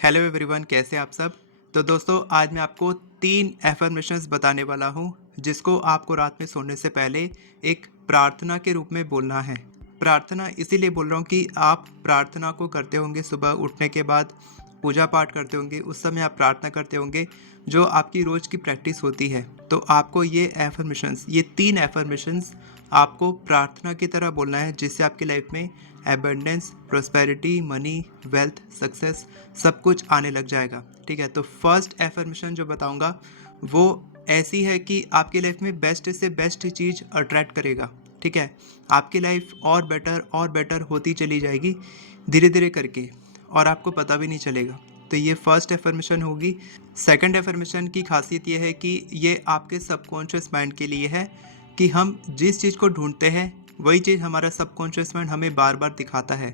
Hello everyone, कैसे आप सब। तो दोस्तों, आज मैं आपको 3 एफर्मेशंस बताने वाला हूँ जिसको आपको रात में सोने से पहले एक प्रार्थना के रूप में बोलना है। प्रार्थना इसीलिए बोल रहा हूँ कि आप प्रार्थना को करते होंगे सुबह उठने के बाद, पूजा पाठ करते होंगे, उस समय आप प्रार्थना करते होंगे जो आपकी रोज़ की प्रैक्टिस होती है। तो आपको ये 3 एफर्मेशंस आपको प्रार्थना की तरह बोलना है, जिससे आपकी लाइफ में abundance, prosperity, money, wealth, success सब कुछ आने लग जाएगा। ठीक है, तो फर्स्ट एफर्मेशन जो बताऊंगा वो ऐसी है कि आपकी लाइफ में बेस्ट से बेस्ट चीज़ अट्रैक्ट करेगा। ठीक है, आपकी लाइफ और बेटर होती चली जाएगी धीरे धीरे करके, और आपको पता भी नहीं चलेगा। तो ये फर्स्ट एफर्मेशन होगी। सेकंड एफर्मेशन की खासियत ये है कि ये आपके सबकॉन्शियस माइंड के लिए है कि हम जिस चीज़ को ढूंढते हैं वही चीज़ हमारा सबकॉन्शियस माइंड हमें बार बार दिखाता है।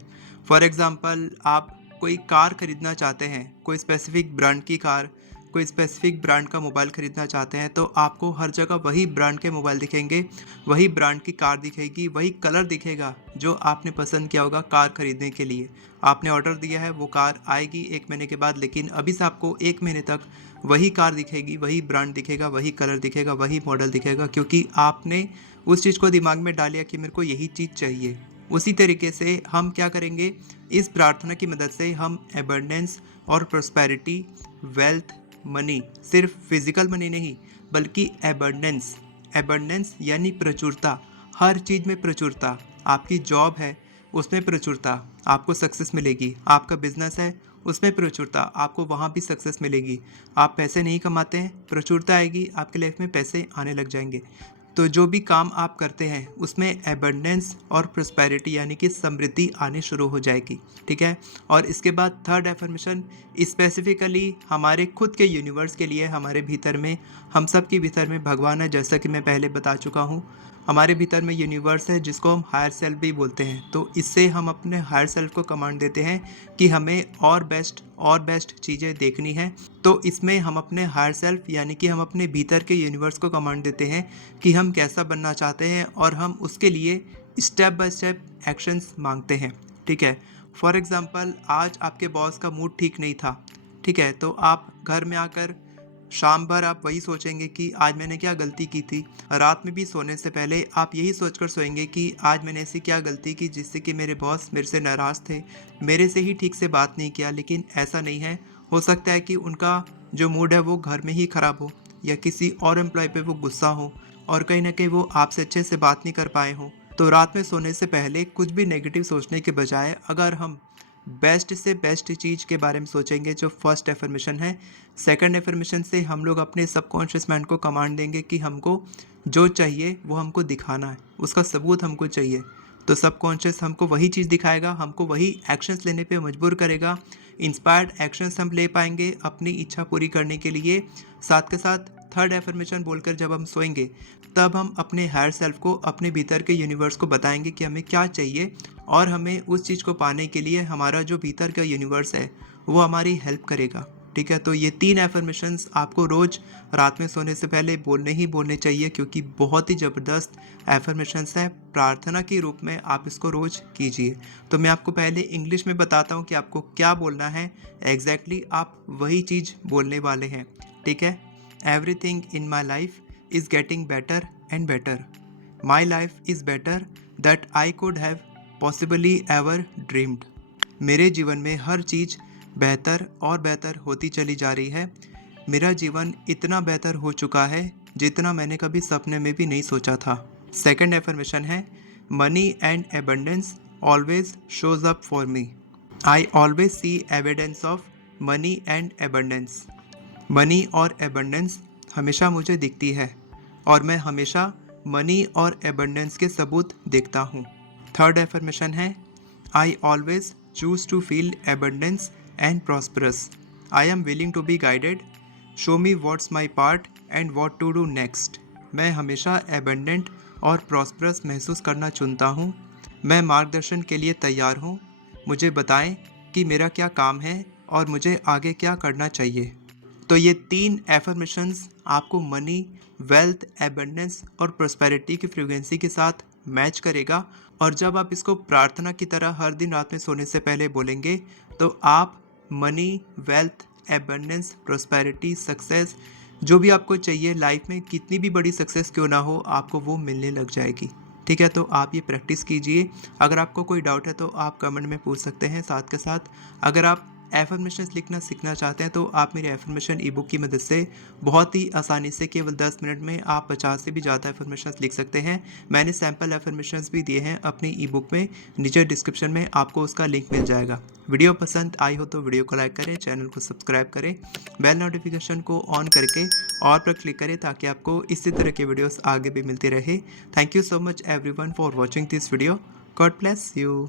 फॉर एग्ज़ाम्पल, आप कोई कार खरीदना चाहते हैं, कोई स्पेसिफिक ब्रांड की कार, कोई स्पेसिफिक ब्रांड का मोबाइल खरीदना चाहते हैं, तो आपको हर जगह वही ब्रांड के मोबाइल दिखेंगे, वही ब्रांड की कार दिखेगी, वही कलर दिखेगा जो आपने पसंद किया होगा कार खरीदने के लिए। आपने ऑर्डर दिया है, वो कार आएगी 1 महीने के बाद, लेकिन अभी से आपको 1 महीने तक वही कार दिखेगी, वही ब्रांड दिखेगा, वही कलर दिखेगा, वही मॉडल दिखेगा, क्योंकि आपने उस चीज़ को दिमाग में डाल लिया कि मेरे को यही चीज़ चाहिए। उसी तरीके से हम क्या करेंगे, इस प्रार्थना की मदद से हम एबंडेंस और प्रोस्पेरिटी, वेल्थ, मनी, सिर्फ फिजिकल मनी नहीं बल्कि एबंडेंस, एबंडेंस यानी प्रचुरता, हर चीज़ में प्रचुरता। आपकी जॉब है, उसमें प्रचुरता, आपको सक्सेस मिलेगी। आपका बिजनेस है, उसमें प्रचुरता, आपको वहाँ भी सक्सेस मिलेगी। आप पैसे नहीं कमाते हैं, प्रचुरता आएगी, आपके लाइफ में पैसे आने लग जाएंगे। तो जो भी काम आप करते हैं उसमें एबंडेंस और प्रोस्पेरिटी यानी कि समृद्धि आनी शुरू हो जाएगी। ठीक है, और इसके बाद थर्ड एफर्मेशन स्पेसिफिकली हमारे खुद के यूनिवर्स के लिए, हमारे भीतर में, हम सब के भीतर में भगवान है, जैसा कि मैं पहले बता चुका हूँ। हमारे भीतर में यूनिवर्स है जिसको हम हायर सेल्फ भी बोलते हैं। तो इससे हम अपने हायर सेल्फ को कमांड देते हैं कि हमें और बेस्ट चीज़ें देखनी है। तो इसमें हम अपने हायर सेल्फ यानी कि हम अपने भीतर के यूनिवर्स को कमांड देते हैं कि हम कैसा बनना चाहते हैं, और हम उसके लिए स्टेप बाय स्टेप एक्शंस मांगते हैं। ठीक है, फॉर एग्ज़ाम्पल, आज आपके बॉस का मूड ठीक नहीं था। ठीक है, तो आप घर में आकर शाम भर आप वही सोचेंगे कि आज मैंने क्या गलती की थी। रात में भी सोने से पहले आप यही सोचकर सोएंगे कि आज मैंने ऐसी क्या गलती की जिससे कि मेरे बॉस मेरे से नाराज़ थे, मेरे से ही ठीक से बात नहीं किया। लेकिन ऐसा नहीं है, हो सकता है कि उनका जो मूड है वो घर में ही ख़राब हो, या किसी और एम्प्लॉय पे वो गुस्सा हो, और कहीं ना कहीं वो आपसे अच्छे से बात नहीं कर पाए हों। तो रात में सोने से पहले कुछ भी नेगेटिव सोचने के बजाय अगर हम बेस्ट से बेस्ट चीज़ के बारे में सोचेंगे, जो फर्स्ट एफर्मेशन है, सेकंड एफर्मेशन से हम लोग अपने सबकॉन्शियस माइंड को कमांड देंगे कि हमको जो चाहिए वो हमको दिखाना है, उसका सबूत हमको चाहिए। तो सबकॉन्शियस हमको वही चीज़ दिखाएगा, हमको वही एक्शंस लेने पे मजबूर करेगा। इंस्पायर्ड एक्शंस हम ले पाएंगे अपनी इच्छा पूरी करने के लिए। साथ के साथ थर्ड एफर्मेशन बोलकर जब हम सोएंगे, तब हम अपने हायर सेल्फ को, अपने भीतर के यूनिवर्स को बताएंगे कि हमें क्या चाहिए, और हमें उस चीज़ को पाने के लिए हमारा जो भीतर का यूनिवर्स है वो हमारी हेल्प करेगा। ठीक है, तो ये 3 एफर्मेशंस आपको रोज़ रात में सोने से पहले बोलने ही बोलने चाहिए, क्योंकि बहुत ही ज़बरदस्त एफर्मेशंस हैं। प्रार्थना के रूप में आप इसको रोज़ कीजिए। तो मैं आपको पहले इंग्लिश में बताता हूँ कि आपको क्या बोलना है। एग्जैक्टली आप वही चीज़ बोलने वाले हैं। ठीक है, everything in my life is getting better and better. My life is better that I could have possibly ever dreamed. मेरे जीवन में हर चीज़ बेहतर और बेहतर होती चली जा रही है। मेरा जीवन इतना बेहतर हो चुका है जितना मैंने कभी सपने में भी नहीं सोचा था। सेकंड एफर्मेशन है, money and abundance always shows up for me. I always see evidence of money and abundance. Money और एबंडेंस हमेशा मुझे दिखती है, और मैं हमेशा मनी और एबंडेंस के सबूत देखता हूँ। थर्ड एफर्मेशन है, I always choose to feel abundance and prosperous. I am willing to be guided. Show me what's my part and what to do next. मैं हमेशा एबंडेंट और प्रॉस्परस महसूस करना चुनता हूँ। मैं मार्गदर्शन के लिए तैयार हूँ। मुझे बताएं कि मेरा क्या काम है और मुझे आगे क्या करना चाहिए। तो ये 3 एफर्मेशंस आपको मनी, वेल्थ, एबंडेंस और प्रोस्पेरिटी की फ्रीक्वेंसी के साथ मैच करेगा, और जब आप इसको प्रार्थना की तरह हर दिन रात में सोने से पहले बोलेंगे, तो आप money, wealth, abundance, prosperity, success, जो भी आपको चाहिए लाइफ में, कितनी भी बड़ी सक्सेस क्यों ना हो, आपको वो मिलने लग जाएगी। ठीक है, तो आप ये प्रैक्टिस कीजिए। अगर आपको कोई डाउट है तो आप कमेंट में पूछ सकते हैं। साथ के साथ अगर आप एफर्मेशंस लिखना सीखना चाहते हैं तो आप मेरे एफर्मेशन ई बुक की मदद से बहुत ही आसानी से केवल 10 मिनट में आप 50 से भी ज़्यादा एफर्मेशंस लिख सकते हैं। मैंने सैम्पल एफर्मेशंस भी दिए हैं अपनी ई बुक में, नीचे डिस्क्रिप्शन में आपको उसका लिंक मिल जाएगा। वीडियो पसंद आई हो तो वीडियो को लाइक करें, चैनल को सब्सक्राइब करें, बेल नोटिफिकेशन को ऑन करके और पर क्लिक करें ताकि आपको इसी तरह के वीडियोस आगे भी मिलते रहे। Thank you so much everyone for watching this video. God bless you.